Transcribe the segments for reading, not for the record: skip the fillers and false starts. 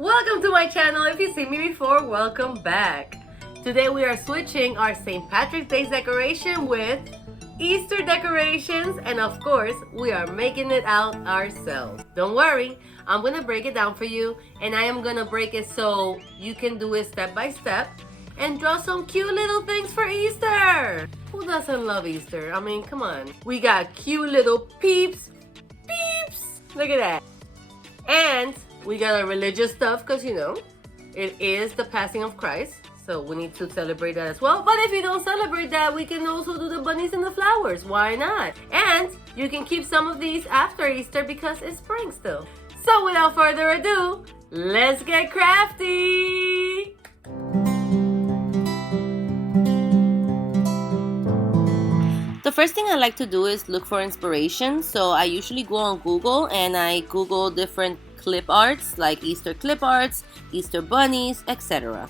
Welcome to my channel. If you've seen me before, welcome back. Today we are switching our St. Patrick's Day decoration with Easter decorations, and of course, we are making it out ourselves. Don't worry, I'm gonna break it down for you, and I am gonna break it so you can do it step by step and draw some cute little things for Easter. Who doesn't love Easter? I mean, come on. We got cute little peeps. Look at that. And we got our religious stuff because, you know, it is the passing of Christ. So we need to celebrate that as well. But if you don't celebrate that, we can also do the bunnies and the flowers. Why not? And you can keep some of these after Easter because it's spring still. So without further ado, let's get crafty. The first thing I like to do is look for inspiration. So I usually go on Google and I Google different clip arts like Easter clip arts, Easter bunnies, etc.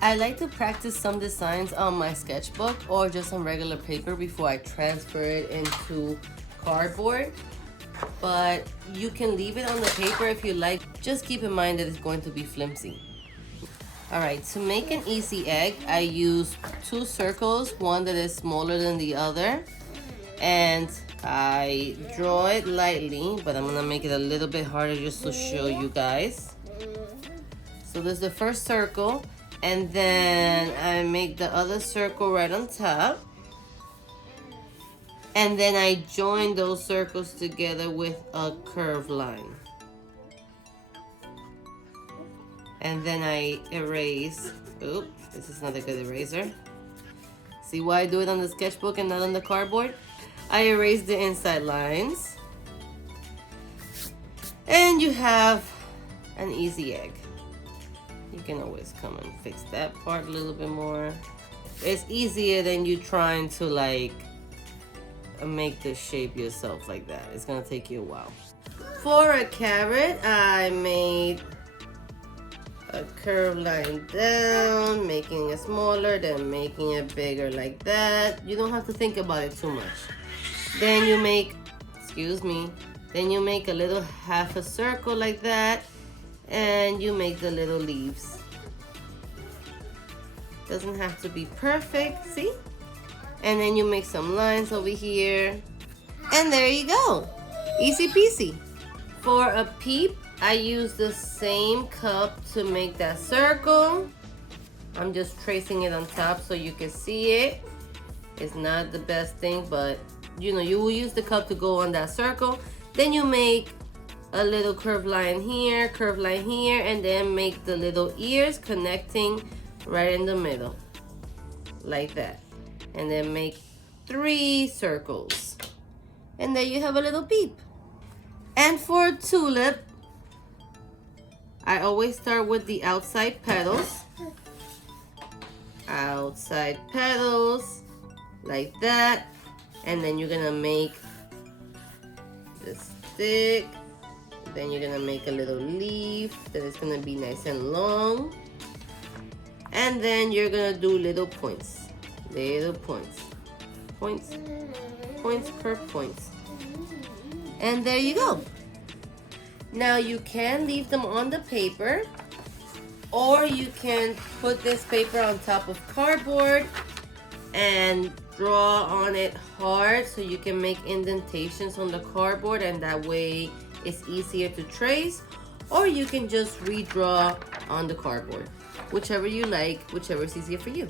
I like to practice some designs on my sketchbook or just on regular paper before I transfer it into cardboard. But you can leave it on the paper if you like. Just keep in mind that it's going to be flimsy. Alright, to make an easy egg, I use two circles, one that is smaller than the other. And I draw it lightly, but I'm going to make it a little bit harder just to show you guys. So there's the first circle, and then I make the other circle right on top. And then I join those circles together with a curved line. And then I erase. Oops, this is not a good eraser. See why I do it on the sketchbook and not on the cardboard? I erase the inside lines. And you have an easy egg. You can always come and fix that part a little bit more. It's easier than you trying to like make the shape yourself like that. It's gonna take you a while. For a carrot, I made a curved line down, making it smaller, then making it bigger like that. You don't have to think about it too much. Then you make, then you make a little half a circle like that, and you make the little leaves. Doesn't have to be perfect, see? And then you make some lines over here, and there you go. Easy peasy. For a peep, I use the same cup to make that circle. I'm just tracing it on top so you can see it. It's not the best thing, but you know, you will use the cup to go on that circle. Then you make a little curved line here, and then make the little ears connecting right in the middle, like that. And then make 3 circles. And there you have a little peep. And for a tulip, I always start with the outside petals. Outside petals, like that. And then you're gonna make the stick. Then you're gonna make a little leaf that is gonna be nice and long. And then you're gonna do little points. Little points. Points. Points per points. And there you go. Now you can leave them on the paper, or you can put this paper on top of cardboard and draw on it hard so you can make indentations on the cardboard, and that way it's easier to trace. Or you can just redraw on the cardboard. Whichever you like, whichever is easier for you.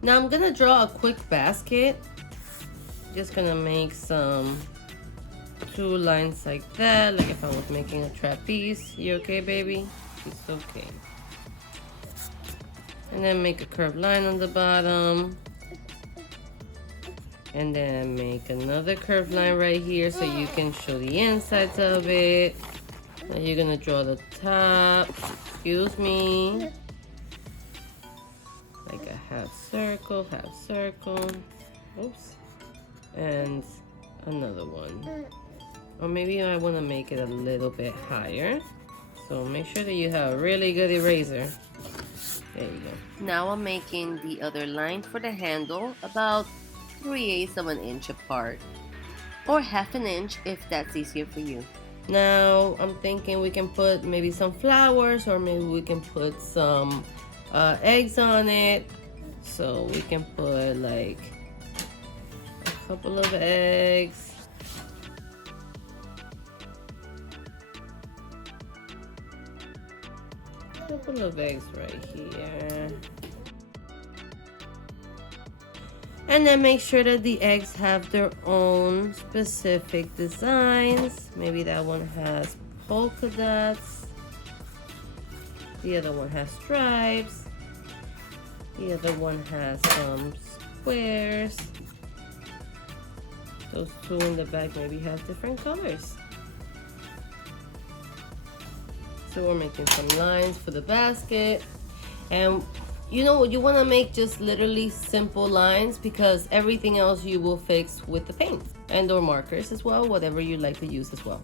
Now I'm gonna draw a quick basket. Just gonna make some 2 lines like that, like if I was making a trapeze. You okay, baby? It's okay. And then make a curved line on the bottom. And then make another curved line right here so you can show the insides of it. Now you're gonna draw the top. Excuse me. Like a half circle, oops, and another one. Or maybe I want to make it a little bit higher, so make sure that you have a really good eraser. There you go. Now I'm making the other line for the handle about 3/8 of an inch apart, or 1/2 an inch if that's easier for you. Now I'm thinking we can put maybe some flowers, or maybe we can put some eggs on it. So we can put like a couple of eggs. A couple of eggs right here. And then make sure that the eggs have their own specific designs. Maybe that one has polka dots. The other one has stripes. The other one has some squares. Those two in the back maybe have different colors. So we're making some lines for the basket. And you know, you want to make just literally simple lines, because everything else you will fix with the paint and or markers as well, whatever you like to use as well.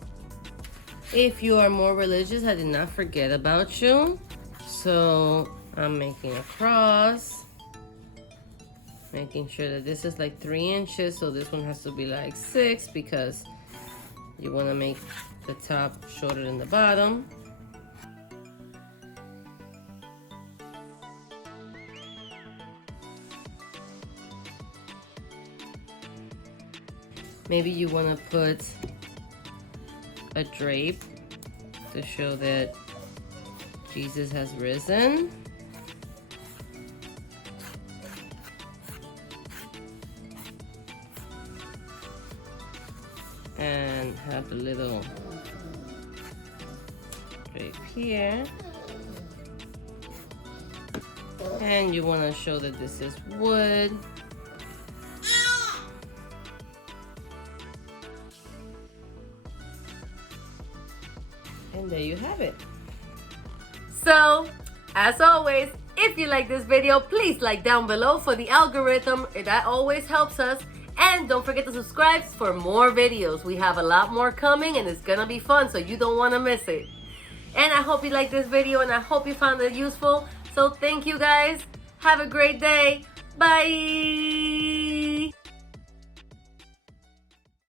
If you are more religious, I did not forget about you. So I'm making a cross, making sure that this is like 3 inches. So this one has to be like 6, because you want to make the top shorter than the bottom. Maybe you want to put a drape to show that Jesus has risen. And have the little drape here. And you want to show that this is wood. And there you have it. So, as always, if you like this video, please like down below for the algorithm. That always helps us. And don't forget to subscribe for more videos. We have a lot more coming, and it's gonna be fun, so you don't wanna miss it. And I hope you liked this video, and I hope you found it useful. So thank you guys. Have a great day. Bye.